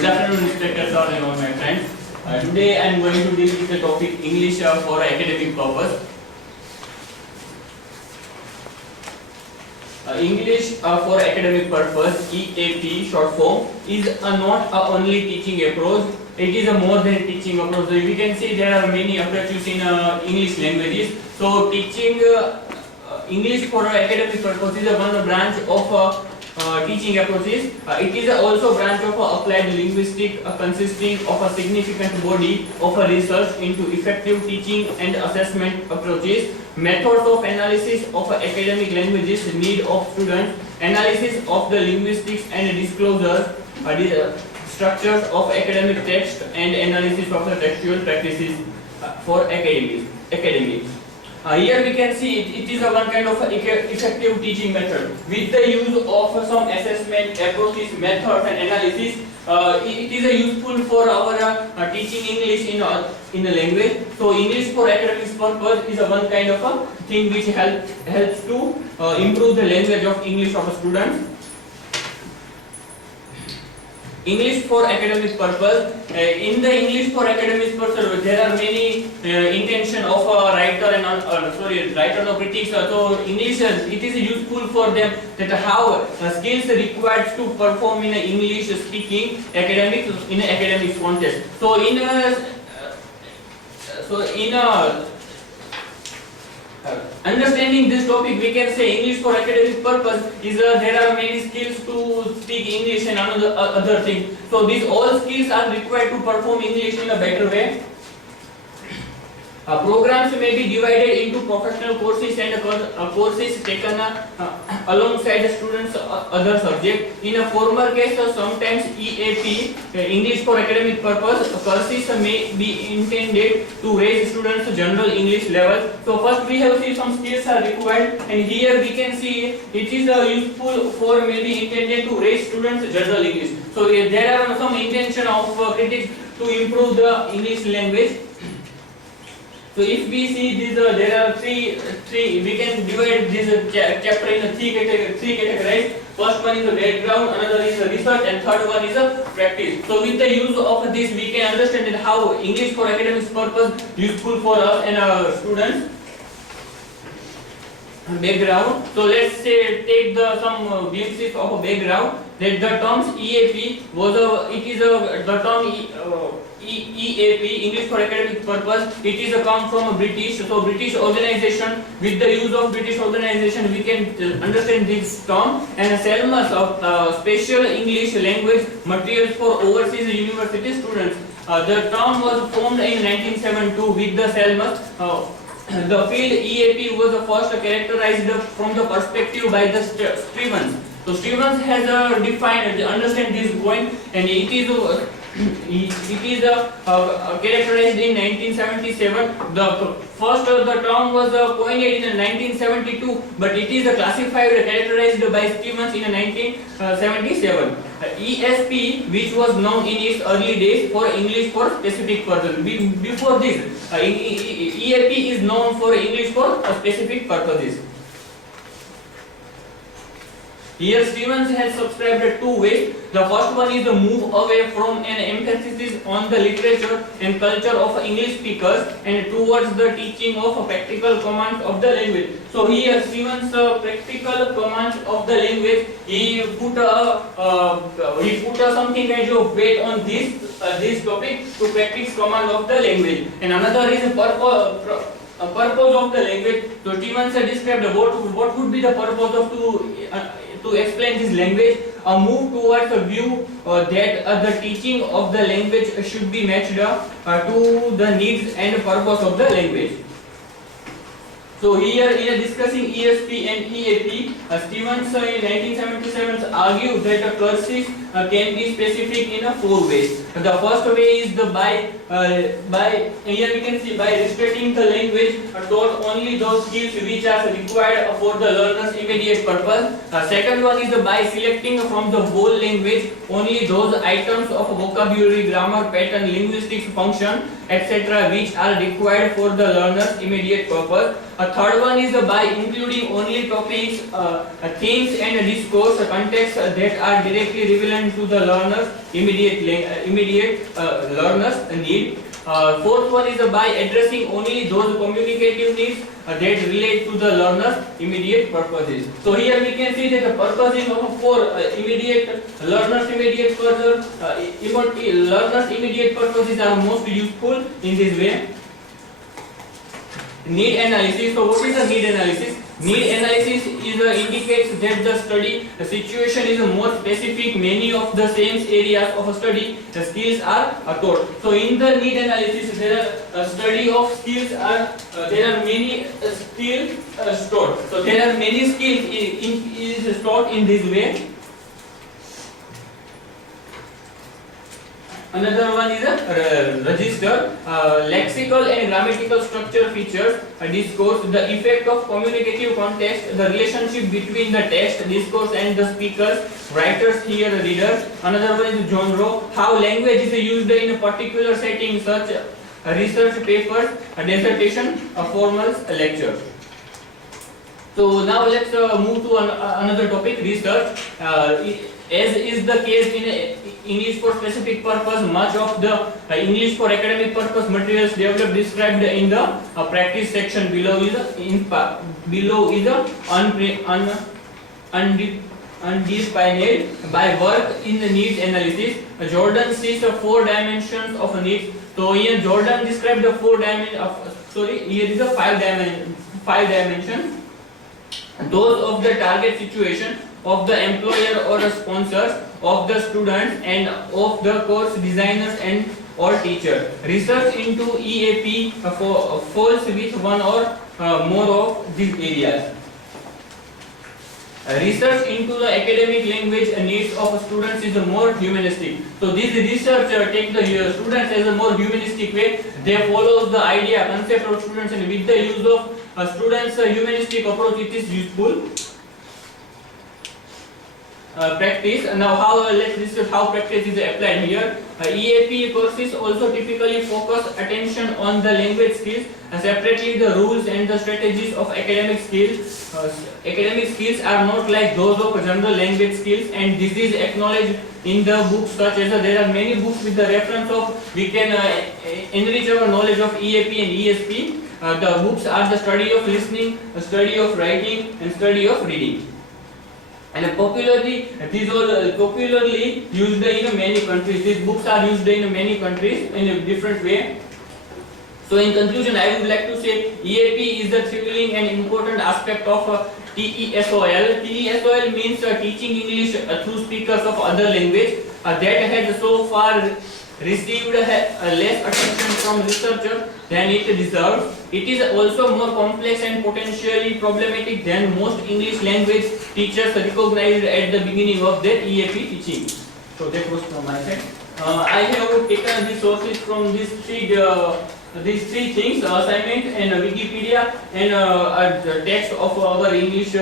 Good afternoon, inspectors all and all my friends. Today I am going to deal with the topic English for academic purpose. English for academic purpose (EAP) short form is not only teaching approach. It is a more than teaching approach. So we can see there are many approaches in English languages. So teaching English for academic purpose is one branch of teaching approaches. It is also a branch of applied linguistics consisting of a significant body of research into effective teaching and assessment approaches, methods of analysis of academic languages, need of students, analysis of the linguistics and disclosures, structures of academic text, and analysis of the textual practices for academics. Here we can see it is a one kind of effective teaching method with the use of some assessment approaches, methods and analysis. It is useful for our teaching English in a language. So English for academic purpose is a one kind of a thing which helps to improve the language of English of students. English for academic purpose. In the English for academic purpose, there are many intention of a writer and writer or critics. So English it is useful for them that how skills required to perform in English speaking academic in academic context. So in understanding this topic, we can say English for academic purpose is there are many skills to speak English and other things. So these all skills are required to perform English in a better way. Programs may be divided into professional courses and courses taken alongside the students' other subjects. In a former case, sometimes EAP, English for academic purpose, courses may be intended to raise students' general English level. So first we have seen some skills are required, and here we can see it is useful for maybe intended to raise students' general English. So there are some intention of critics to improve the English language. So if we see this, there are three. We can divide this chapter in three categories. First one is the background, another is the research, and third one is the practice. So with the use of this, we can understand that how English for academic purpose useful for us and our students. Background. So let's say take some glimpses of a background. That the terms EAP was the term EAP, English for academic purpose. It is come from a British, so British organization. With the use of British organization, we can understand this term. And SELMAS of special English language materials for overseas university students. The term was formed in 1972 with the SELMAS. The field EAP was first characterized from the perspective by the Stevens. So Stevens has defined, understand this point, and it is characterized in 1977. The first the term was coined in 1972, but it is classified, characterized by Stevens in 1977. ESP, which was known in its early days for English for specific purposes. Before this, EAP is known for English for specific purposes. Here Stevens has subscribed two ways. The first one is the move away from an emphasis on the literature and culture of English speakers and towards the teaching of practical commands of the language. So here Stevens practical commands of the language, he put something kind of weight on this topic to practice command of the language. And another is purpose of the language. So Stevens described what would be the purpose of to explain this language, a move towards a view that the teaching of the language should be matched to the needs and purpose of the language. So here discussing ESP and EAP, Stevens in 1977 argued that courses can be specific in four ways. The first way is by here we can see by restricting the language taught only those skills which are required for the learner's immediate purpose. Second one is by selecting from the whole language only those items of vocabulary, grammar, pattern, linguistics, function, etc. which are required for the learner's immediate purpose. A third one is by including only topics, themes and discourse contexts that are directly relevant to the learner's immediate learner's need. Fourth one is by addressing only those communicative needs that relate to the learner's immediate purposes. So here we can see that the purposing of for immediate learner's immediate purpose, learner's immediate purposes are most useful in this way. Need analysis. So what is the need analysis? Need analysis indicates that the study situation is more specific. Many of the same areas of study the skills are taught. So in the need analysis, there are study of skills are there are many skills stored. So there are many skills is stored in this way. Another one is a register, lexical and grammatical structure features, discourse, the effect of communicative context, the relationship between the text, discourse and the speakers, writers, here readers. Another one is genre, how language is used in a particular setting, such research papers, a dissertation, a formal lecture. So now let's move to another topic, research. As is the case in English for specific purpose, much of the English for academic purpose materials developed described in the practice section below is undefined by work in the needs analysis. Jordan sees the 4 dimensions of needs. So here Jordan described the 4 here is the 5 dimensions. Those of the target situation, of the employer or the sponsors, of the students and of the course designers and or teacher. Research into EAP falls with one or more of these areas. Research into the academic language needs of students is more humanistic. So this research takes the students as a more humanistic way. They follow the idea, concept of students, and with the use of students' humanistic approach, it is useful. Practice. Now let's discuss how practice is applied here. EAP courses also typically focus attention on the language skills, separately the rules and the strategies of academic skills. Academic skills are not like those of general language skills, and this is acknowledged in the books, such as there are many books with the reference of we can enrich our knowledge of EAP and ESP. The books are the study of listening, study of writing and study of reading. And these all popularly used in many countries. These books are used in many countries in a different way. So in conclusion, I would like to say EAP is the thrilling and important aspect of TESOL. TESOL means teaching English through speakers of other language. That has so far received less attention from researchers than it deserves. It is also more complex and potentially problematic than most English language teachers recognized at the beginning of their EAP teaching. So that was from my side. I have taken the sources from these three things: assignment and Wikipedia and a text of our English